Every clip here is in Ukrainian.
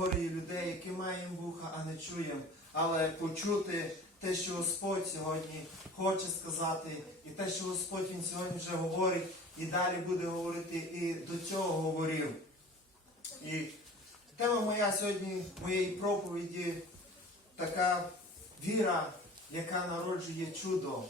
категорії людей, які маємо вуха, а не чуємо, але почути те, що Господь сьогодні хоче сказати, і те, що Господь Він сьогодні вже говорить, і далі буде говорити, і до цього говорив. І тема моя сьогодні, моєї проповіді, така віра, яка народжує чудо.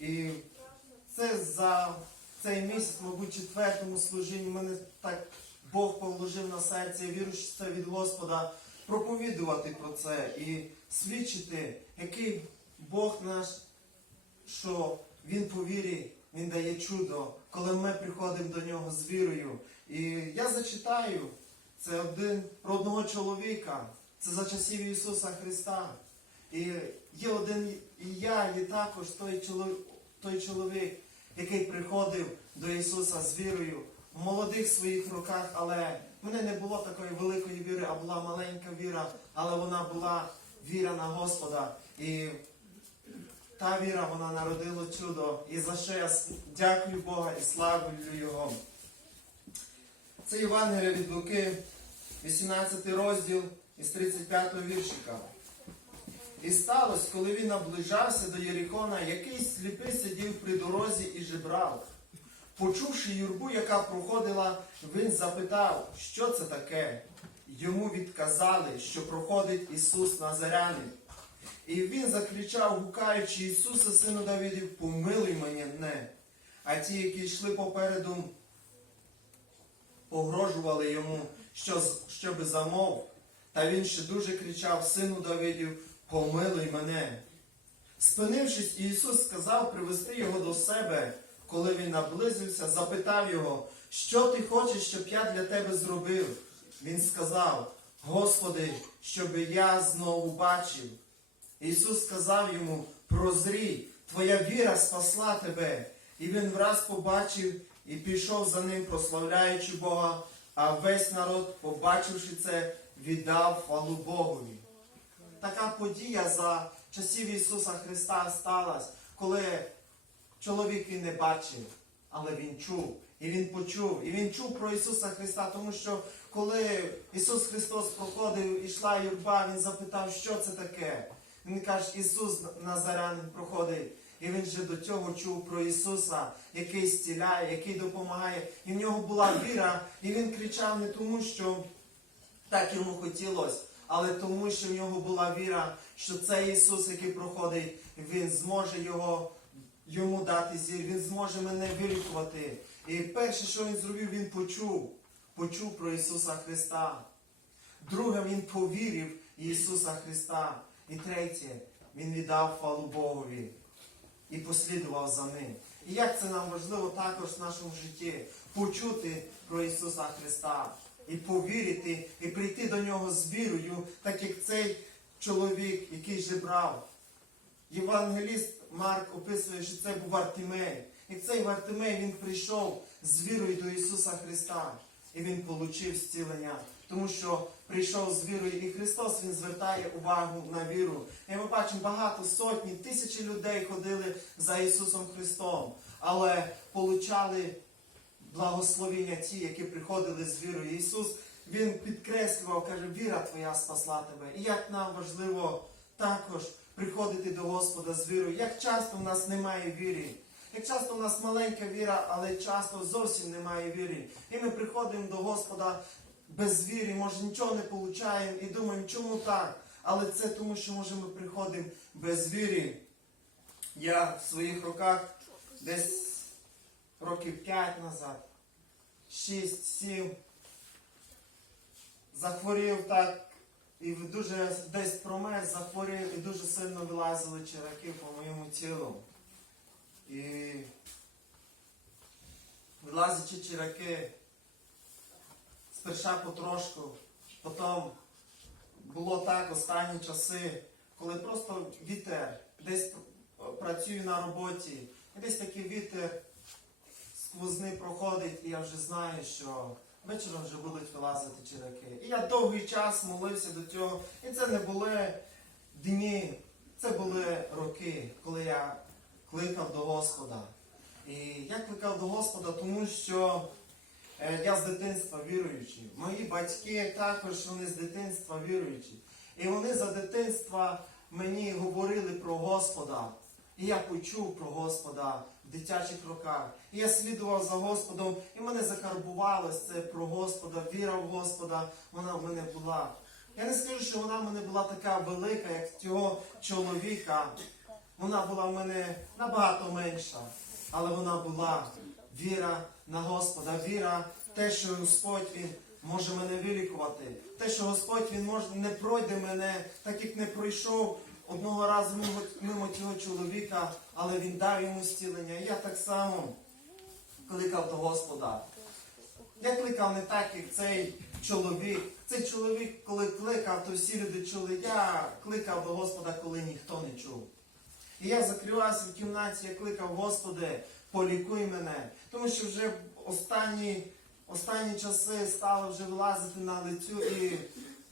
І це за цей місяць, мабуть, четвертому служінні мене так Бог положив на серце, я вірю, що це від Господа, проповідувати про це і свідчити, який Бог наш, що Він по вірі, Він дає чудо, коли ми приходимо до нього з вірою. І я зачитаю, це один про одного чоловіка, це за часів Ісуса Христа. І є один, і я, і також той чоловік, той чоловік, який приходив до Ісуса з вірою молодих своїх роках, але в мене не було такої великої віри, а була маленька віра, але вона була віра на Господа. І та віра, вона народила чудо. І за що я дякую Бога і славлю Його. Це Євангелія від Луки, 18 розділ із 35 віршика. І сталося, коли він наближався до Єрихона, якийсь сліпий сидів при дорозі і жебрав. Почувши юрбу, яка проходила, він запитав, що це таке. Йому відказали, що проходить Ісус Назарянин. І він закричав, гукаючи Ісуса, сину Давидів, помилуй мене. А ті, які йшли попереду, погрожували йому, що, щоби замовк. Та він ще дуже кричав, сину Давидів, помилуй мене. Спинившись, Ісус сказав привести його до себе. Коли він наблизився, запитав його, що ти хочеш, щоб я для тебе зробив? Він сказав, Господи, щоб я знову бачив. Ісус сказав йому, прозрій, твоя віра спасла тебе. І він враз побачив і пішов за ним, прославляючи Бога, а весь народ, побачивши це, віддав хвалу Богові. Така подія за часів Ісуса Христа сталася, коли чоловік він не бачив, але він чув. І він почув, і він чув про Ісуса Христа, тому що коли Ісус Христос проходив, ішла юрба, Він запитав, що це таке. Він каже, Ісус Назарянин проходить. І він же до цього чув про Ісуса, який зціляє, який допомагає. І в нього була віра, і він кричав не тому, що так йому хотілося, але тому, що в нього була віра, що цей Ісус, який проходить, Він зможе його, йому дати зір, Він зможе мене вилікувати. І перше, що він зробив, він почув, почув про Ісуса Христа. Друге, він повірив Ісуса Христа. І третє, він віддав хвалу Богові і послідував за ним. І як це нам важливо також в нашому житті почути про Ісуса Христа і повірити, і прийти до Нього з вірою, так як цей чоловік, який жебрав. Євангеліст Марк описує, що це був Вартимей. І цей Вартимей він прийшов з вірою до Ісуса Христа. І він отримав зцілення. Тому що прийшов з вірою, і Христос Він звертає увагу на віру. І ми бачимо багато сотні, тисячі людей ходили за Ісусом Христом, але получали благословення ті, які приходили з вірою. Ісус Він підкреслював, каже, віра твоя спасла тебе. І як нам важливо також приходити до Господа з вірою. Як часто в нас немає віри. Як часто в нас маленька віра, але часто зовсім немає віри. І ми приходимо до Господа без віри, може нічого не получаємо і думаємо, чому так? Але це тому, що може ми приходимо без віри. Я в своїх роках десь років 5 назад, 6-7, захворів так і дуже десь промерз, захворів і дуже сильно вилазили чераки по моєму тілу. І вилазячи чераки, сперша потрошку, потім було так останні часи, коли просто вітер, десь працюю на роботі, і десь такий вітер сквозний проходить, і я вже знаю, що вечором вже будуть вилазити чераки. І я довгий час молився до цього. І це не були дні, це були роки, коли я кликав до Господа. І я кликав до Господа, тому що Е, Я з дитинства віруючий. Мої батьки також вони з дитинства віруючі. І вони за дитинства мені говорили про Господа. І я почув про Господа дитячих роках. І я слідував за Господом, і мене закарбувалось це про Господа, віра в Господа, вона в мене була. Я не скажу, що вона в мене була така велика, як цього чоловіка. Вона була в мене набагато менша, але вона була віра на Господа, віра в те, що Господь Він може мене вилікувати. Те, що Господь Він може не пройде мене, так як не пройшов одного разу мимо, цього чоловіка, але він дав йому зцілення. Я так само кликав до Господа. Я кликав не так, як цей чоловік. Цей чоловік, коли кликав, то всі люди чули. Я кликав до Господа, коли ніхто не чув. І я закривався в кімнаті, я кликав, Господи, полікуй мене. Тому що вже останні, останні часи стало вже вилазити на лицю і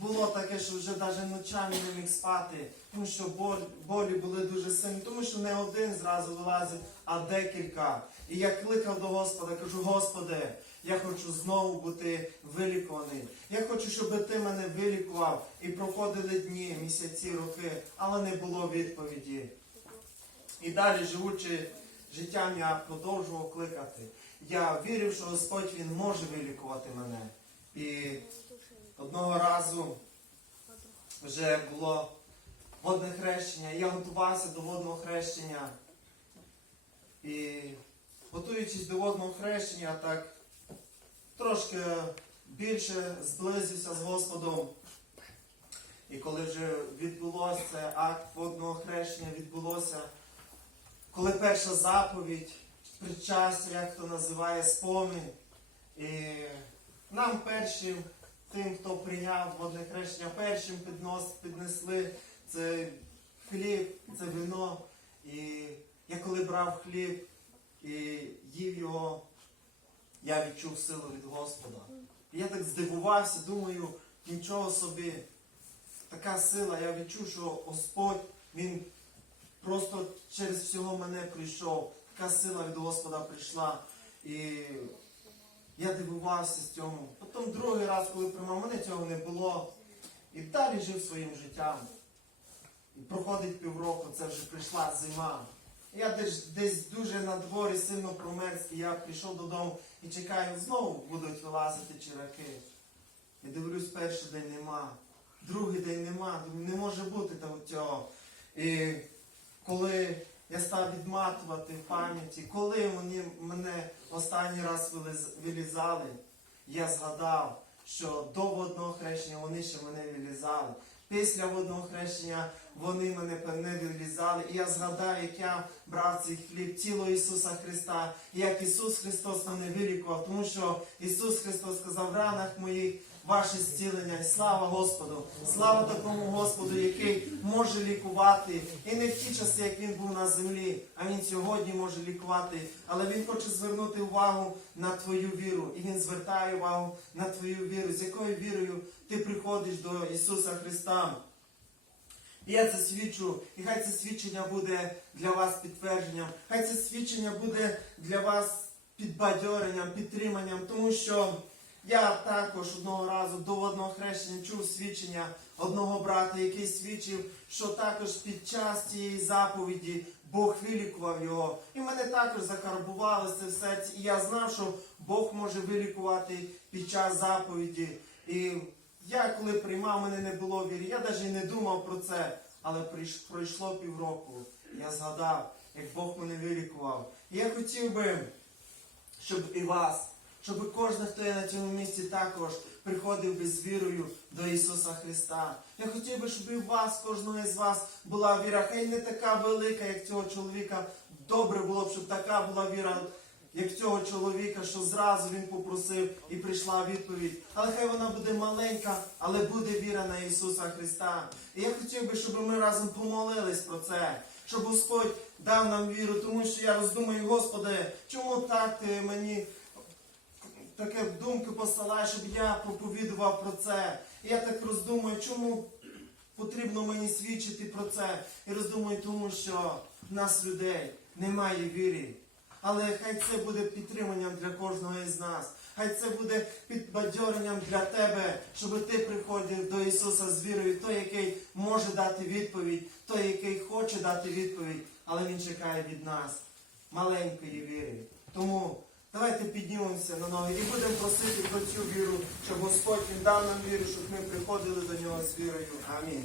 було таке, що вже навіть ночами не міг спати, тому що болі були дуже сильні, тому що не один зразу вилазив, а декілька. І я кликав до Господа, кажу, Господи, я хочу знову бути вилікуваний. Я хочу, щоб ти мене вилікував. І проходили дні, місяці, роки, але не було відповіді. І далі, живучи життям, я продовжував кликати. Я вірив, що Господь Він може вилікувати мене. І одного разу вже було водне хрещення. Я готувався до водного хрещення. І готуючись до водного хрещення, так трошки більше зблизився з Господом. І коли вже відбулося акт водного хрещення, відбулося, коли перша заповідь, причастя, як хто називає, спомин. І нам першим, тим, хто прийняв водне хрещення, першим піднос, піднесли це хліб, це вино. І я коли брав хліб і їв його, я відчув силу від Господа. І я так здивувався, думаю, нічого собі. Така сила, я відчув, що Господь, Він просто через всього мене прийшов. Така сила від Господа прийшла. І я дивувався з цьому. Потім другий раз, коли приймав, мене цього не було. І далі жив своїм життям. І проходить півроку, це вже прийшла зима. Я десь, десь дуже на дворі сильно промерз, і я прийшов додому і чекаю, знову будуть вилазити чираки. І дивлюсь, перший день нема, другий день нема, не може бути того цього. І коли я став відматувати в пам'яті, коли вони мене останній раз вилізали, я згадав, що до водного хрещення вони ще мене вилізали. Після водного хрещення вони мене не вилізали. І я згадав, як я брав цей хліб тіло Ісуса Христа, як Ісус Христос мене вилікував, тому що Ісус Христос сказав, в ранах моїх ваше зцілення. І слава Господу! Слава такому Господу, який може лікувати. І не в ті часи, як він був на землі, а він сьогодні може лікувати. Але він хоче звернути увагу на твою віру. І він звертає увагу на твою віру. З якою вірою ти приходиш до Ісуса Христа. І я це свідчу, і хай це свідчення буде для вас підтвердженням, хай це свідчення буде для вас підбадьоренням, підтриманням, тому що я також одного разу до одного хрещення чув свідчення одного брата, який свідчив, що також під час цієї заповіді Бог вилікував його. І мене також закарбувало це в серці. І я знав, що Бог може вилікувати під час заповіді. І я коли приймав, мене не було віри. Я навіть не думав про це. Але пройшло півроку. Я згадав, як Бог мене вилікував. І я хотів би, щоб і вас, щоб кожен, хто є на цьому місці, також приходив би з вірою до Ісуса Христа. Я хотів би, щоб і у вас, кожного з вас, була віра. Хай не така велика, як цього чоловіка. Добре було б, щоб така була віра, як цього чоловіка, що зразу він попросив і прийшла відповідь. Але хай вона буде маленька, але буде віра на Ісуса Христа. І я хотів би, щоб ми разом помолились про це. Щоб Господь дав нам віру, тому що я роздумаю, Господи, чому так ти мені таке думки посилаєш, щоб я проповідував про це. І я так роздумую, чому потрібно мені свідчити про це. І роздумую, тому що в нас людей немає віри. Але хай це буде підтриманням для кожного із нас. Хай це буде підбадьоренням для тебе, щоб ти приходив до Ісуса з вірою, той, який може дати відповідь, той, який хоче дати відповідь, але Він чекає від нас маленької віри. Тому давайте піднімемося на ноги і будемо просити про цю віру, щоб Господь він дав нам віру, щоб ми приходили до нього з вірою. Амінь.